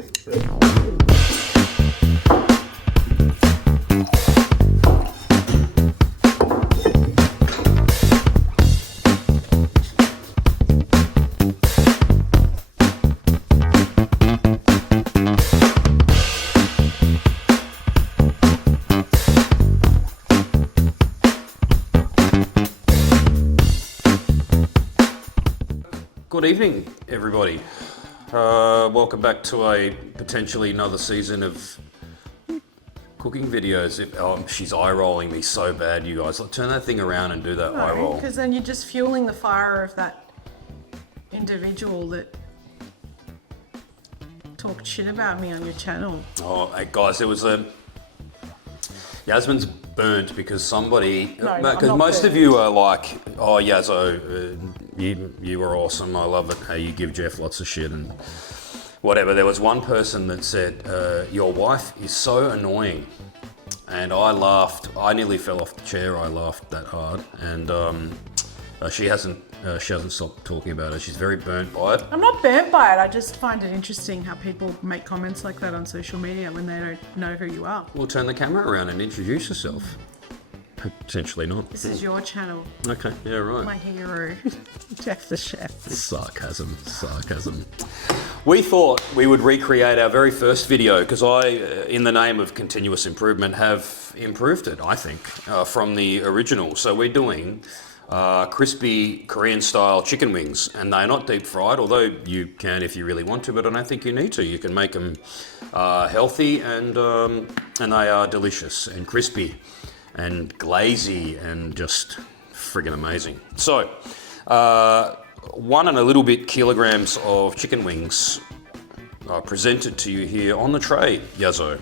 Good evening, everybody. Welcome back to a potentially another season of cooking videos. She's eye rolling me so bad, you guys. Turn that thing around and do that eye roll. Because then you're just fueling the fire of that individual that talked shit about me on your channel. Oh, hey guys, there was a... Yasmin's burnt because somebody... Because most of you are like, oh, Yazzo, you were awesome. I love it how you give Jeff lots of shit and whatever. There was one person that said, your wife is so annoying. And I laughed. I nearly fell off the chair. I laughed that hard. And she hasn't stopped talking about it. She's very burnt by it. I'm not burnt by it. I just find it interesting how people make comments like that on social media when they don't know who you are. Well, turn the camera around and introduce yourself. Potentially not. This is your channel. Okay, yeah, right. My hero, Jeff the Chef. Sarcasm. We thought we would recreate our very first video because I, in the name of continuous improvement, have improved it, I think, from the original. So we're doing crispy Korean-style chicken wings, and they're not deep fried, although you can if you really want to, but I don't think you need to. You can make them healthy, and they are delicious and crispy and glazy and just friggin' amazing. So, 1 and a little bit kilograms of chicken wings are presented to you here on the tray, Yazzo.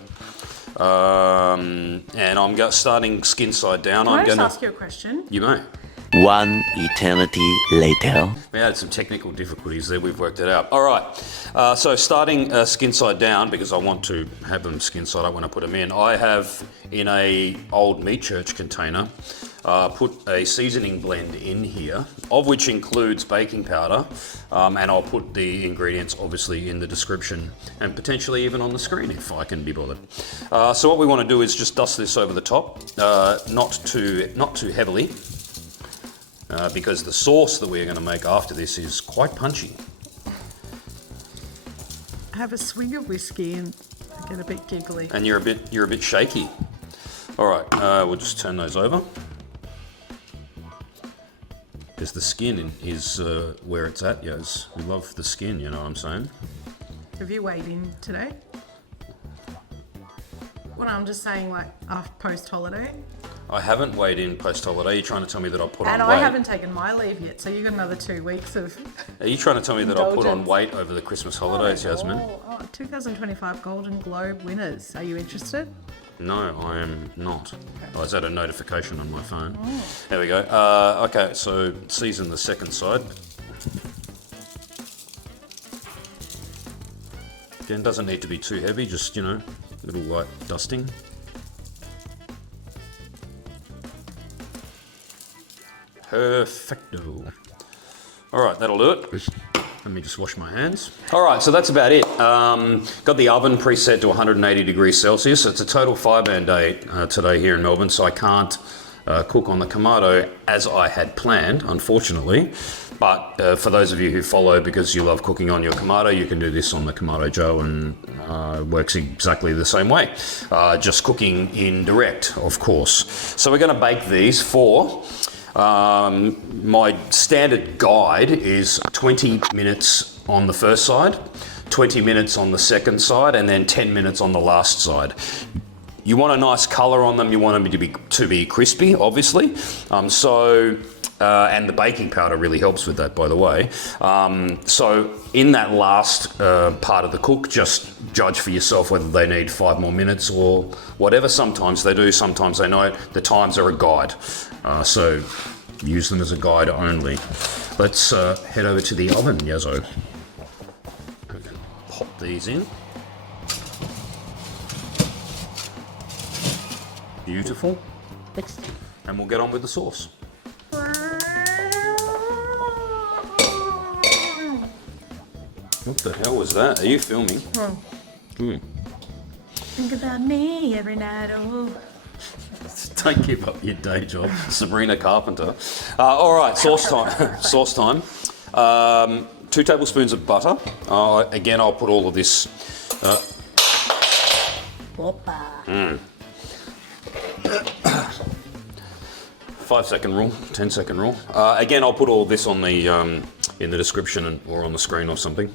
And I'm starting skin side down. Can I just ask you a question? You may. 1 eternity later. We had some technical difficulties there, we've worked it out. All right, so starting skin side down, because I want to have them skin side up when I put them in, I have in a old meat church container, put a seasoning blend in here, of which includes baking powder, and I'll put the ingredients obviously in the description and potentially even on the screen if I can be bothered. So what we want to do is just dust this over the top, not too heavily, because the sauce that we're going to make after this is quite punchy. I have a swig of whiskey and I get a bit giggly. And you're a bit shaky. All right, we'll just turn those over. Because the skin is where it's at, Yaz. We love the skin, you know what I'm saying? Have you weighed in today? Well, I'm just saying, like, post-holiday. I haven't weighed in post-holiday. You're trying to tell me that I'll put on weight? And I haven't taken my leave yet, so you've got another 2 weeks of... Are you trying to tell me that I'll put on weight over the Christmas holidays, Yasmin? 2025 Golden Globe winners. Are you interested? No, I am not. I was at a notification on my phone. There we go. Okay, so season the second side. Again, doesn't need to be too heavy, just, you know, a little light dusting. Perfecto. All right, that'll do it. Let me just wash my hands. All right, so that's about it. Got the oven preset to 180 degrees Celsius. It's a total fireman day today here in Melbourne, so I can't cook on the Kamado as I had planned, unfortunately. But for those of you who follow, because you love cooking on your Kamado, you can do this on the Kamado Joe, and works exactly the same way. Just cooking in direct, of course. So we're going to bake these for... my standard guide is 20 minutes on the first side, 20 minutes on the second side, and then 10 minutes on the last side. You want a nice color on them, you want them to be crispy, obviously. And the baking powder really helps with that, by the way. So in that last part of the cook, just judge for yourself whether they need 5 more minutes or whatever. Sometimes they do, sometimes they don't. The times are a guide. So use them as a guide only. Let's head over to the oven, Yazzo. We're gonna pop these in. Beautiful. And we'll get on with the sauce. What the hell was that? Are you filming? Think about me every night. Oh. Don't give up your day job, Sabrina Carpenter. All right, sauce time. Sauce time. 2 tablespoons of butter. Again, I'll put all of this. 5-second rule, 10-second rule. Again, I'll put all this on the in the description or on the screen or something.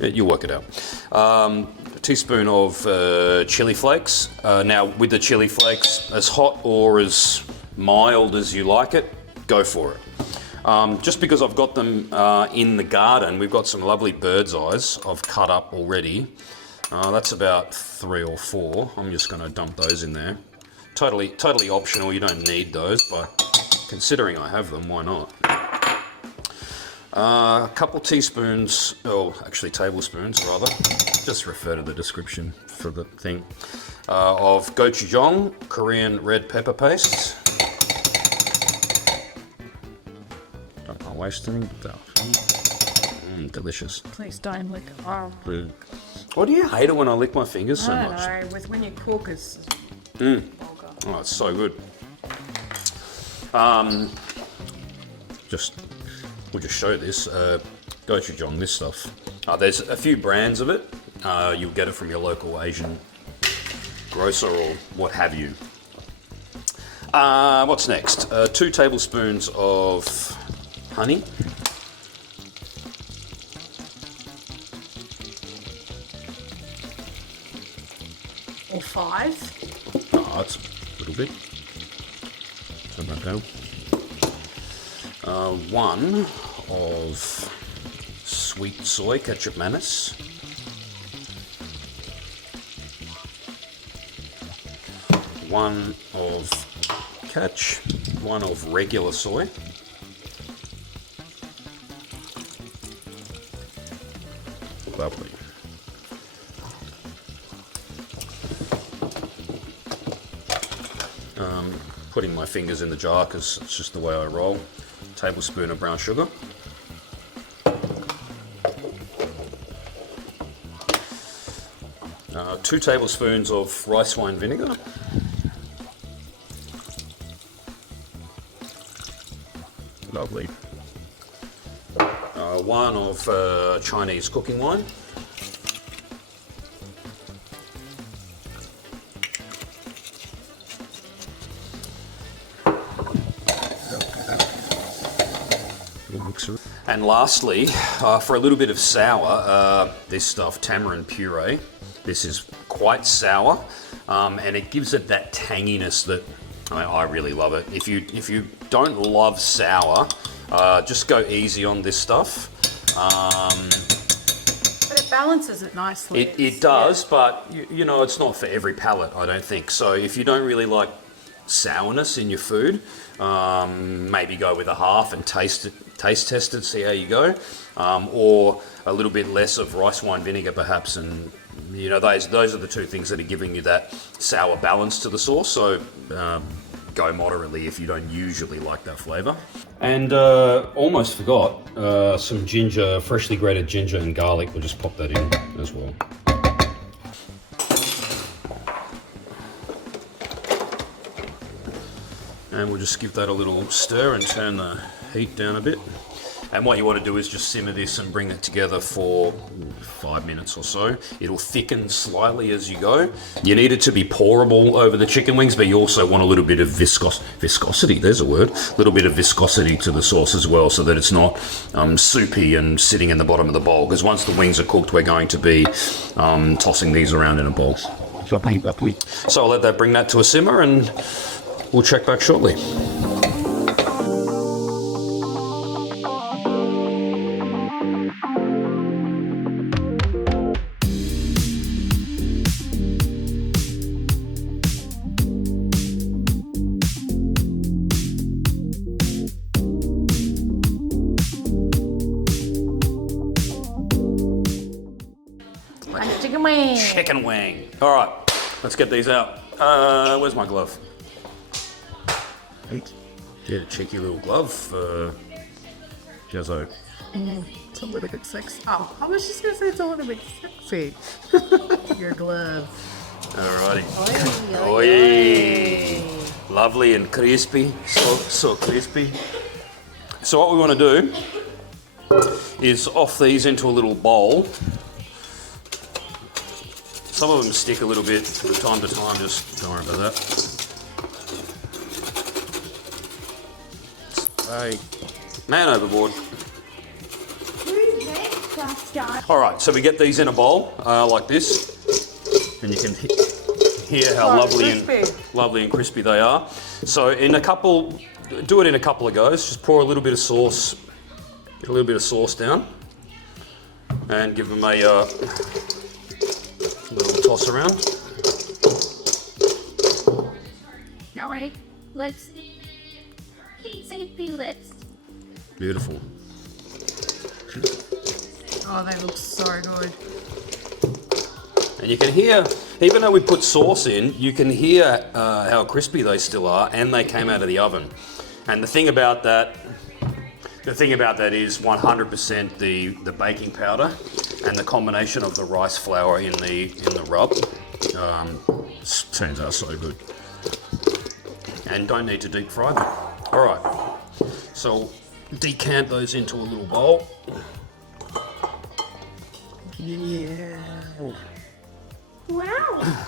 You'll work it out. A teaspoon of chili flakes. Now, with the chili flakes, as hot or as mild as you like it, go for it. Just because I've got them in the garden, we've got some lovely bird's eyes I've cut up already. That's about 3 or 4. I'm just going to dump those in there. Totally optional. You don't need those, but considering I have them, why not? A couple teaspoons, actually tablespoons rather. Just refer to the description for the thing. Of Gochujang, Korean red pepper paste. Don't want to waste any. Delicious. Please don't lick. Oh. Why do you hate it when I lick my fingers so much? I don't know. With when you cook, it's. Oh, it's so good. We'll just show this. Gochujang, this stuff. There's a few brands of it. You'll get it from your local Asian grocer or what have you. What's next? 2 tablespoons of honey. Or 5. That's a little bit. Turn that down. 1 of sweet soy ketchup mayonnaise. 1 of catch. 1 of regular soy. Lovely. Putting my fingers in the jar because it's just the way I roll. Tablespoon of brown sugar. Uh, 2 tablespoons of rice wine vinegar. Lovely. 1 of Chinese cooking wine. 2. And lastly, for a little bit of sour, this stuff, tamarind puree. This is quite sour, and it gives it that tanginess that I really love it. If you don't love sour, just go easy on this stuff. But it balances it nicely. It does, but you know, it's not for every palate, I don't think. So if you don't really like sourness in your food, maybe go with a half and taste test it, see how you go, or a little bit less of rice wine vinegar perhaps, and you know, those are the 2 things that are giving you that sour balance to the sauce. So go moderately if you don't usually like that flavour. And almost forgot, some ginger, freshly grated ginger and garlic. We'll just pop that in as well. And we'll just give that a little stir and turn the heat down a bit. And what you want to do is just simmer this and bring it together for 5 minutes or so. It'll thicken slightly as you go. You need it to be pourable over the chicken wings, but you also want a little bit of viscosity, there's a word, a little bit of viscosity to the sauce as well, so that it's not soupy and sitting in the bottom of the bowl. Because once the wings are cooked, we're going to be tossing these around in a bowl. So I'll let that bring that to a simmer and we'll check back shortly. Chicken wing. Chicken wing. All right, let's get these out. Where's my glove? Yeah, cheeky little glove for Jazzo. It's a little bit sexy. Oh, I was just going to say it's a little bit sexy. your glove. Alrighty. Oi, Oi. Lovely and crispy. So crispy. So what we want to do is off these into a little bowl. Some of them stick a little bit from time to time, just don't worry about that. Hey, man overboard. Alright, so we get these in a bowl like this, and you can hear how lovely and crispy they are. So in a couple, do it in a couple of goes, just pour a little bit of sauce, get a little bit of sauce down, and give them a little toss around. Alright, let's Beautiful. Oh, they look so good. And you can hear, even though we put sauce in, you can hear how crispy they still are, and they came out of the oven. And the thing about that is 100% the baking powder and the combination of the rice flour in the rub turns out so good. And don't need to deep fry them. All right, so decant those into a little bowl. Yeah. Wow.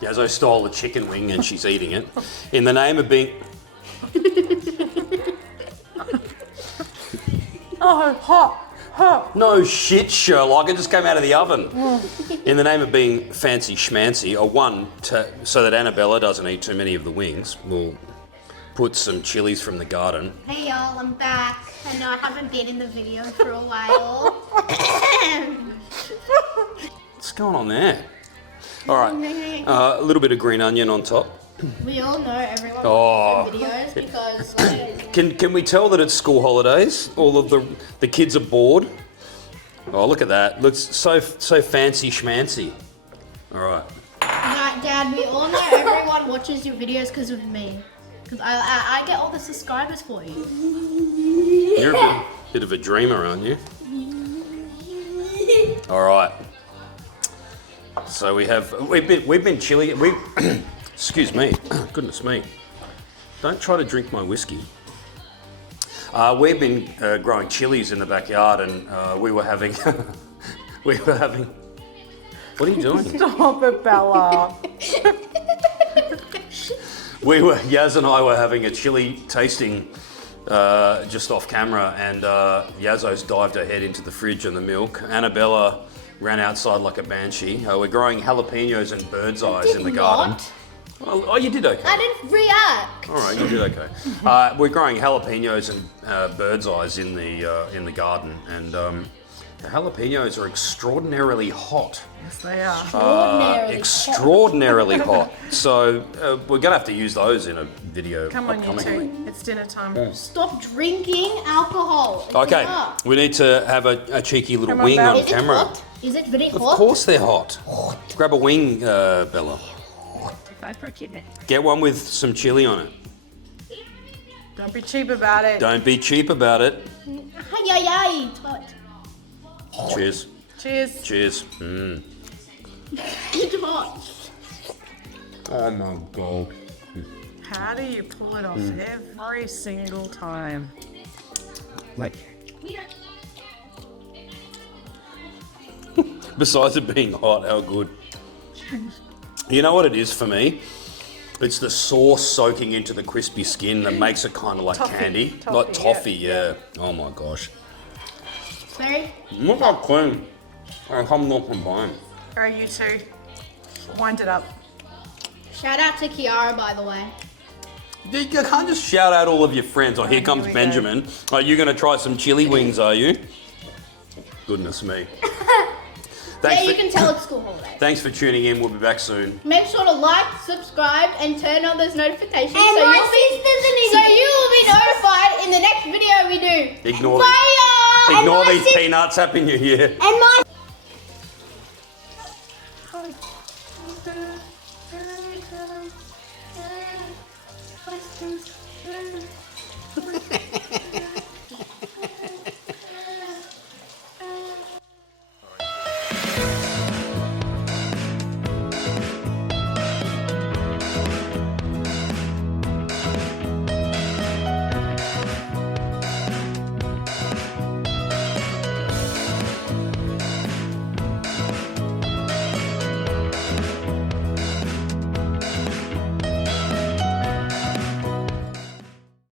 Yazzo stole the chicken wing and she's eating it. In the name of being... Oh, hot. No shit, Sherlock, it just came out of the oven. In the name of being fancy schmancy, so that Annabella doesn't eat too many of the wings, we'll put some chilies from the garden. Hey y'all, I'm back. I know I haven't been in the video for a while. What's going on there? All right, a little bit of green onion on top. We all know everyone Oh. watches the videos because Can we tell that it's school holidays? All of the kids are bored. Oh, look at that. Looks so fancy schmancy. All right. Dad, we all know everyone watches your videos because of me. Because I get all the subscribers for you. You're a bit of a dreamer, aren't you? All right. So we've been chilling. Excuse me. Goodness me. Don't try to drink my whiskey. We've been growing chilies in the backyard, and we were having. What are you doing? Stop it, Bella. Yaz and I were having a chili tasting just off camera, and Yazzo's dived her head into the fridge and the milk. Annabella ran outside like a banshee. We're growing jalapenos and bird's eyes in the garden. Oh, you did okay. I didn't react. All right, you did okay. We're growing jalapenos and bird's eyes in the garden, and the jalapenos are extraordinarily hot. Yes, they are. Extraordinarily hot. So we're gonna have to use those in a video. Come on, you upcomingly. two. It's dinner time. Stop drinking alcohol. It's Okay, enough. we need to have a cheeky little Come on, wing Belle. on Is it camera. hot? Is it very Of hot? course they're hot. Grab a wing, Bella. Get one with some chili on it. Don't be cheap about it. Don't be cheap about it. Ay, it's hot. Cheers. Cheers. Cheers. Mm. It's hot. Oh my god. How do you pull it off every single time? Like. Besides it being hot, how good. You know what it is for me? It's the sauce soaking into the crispy skin that makes it kind of like Toffee. candy. Toffee, Like toffee, yeah. yeah. Oh my gosh. Sorry? Look how clean. I come off from bone. Alright, you two. Wind it up. Shout out to Kiara, by the way. You can't just shout out all of your friends. Oh, here Here comes we go. Benjamin. Are you going to try some chili wings, are you? Goodness me. Yeah, you can tell it's school holidays. Thanks for tuning in. We'll be back soon. Make sure to like, subscribe, and turn on those notifications And my so you will be notified in the next video we do. Ignore Bye, y'all! Ignore my these sis- peanuts. Happy New Year. And my Bye.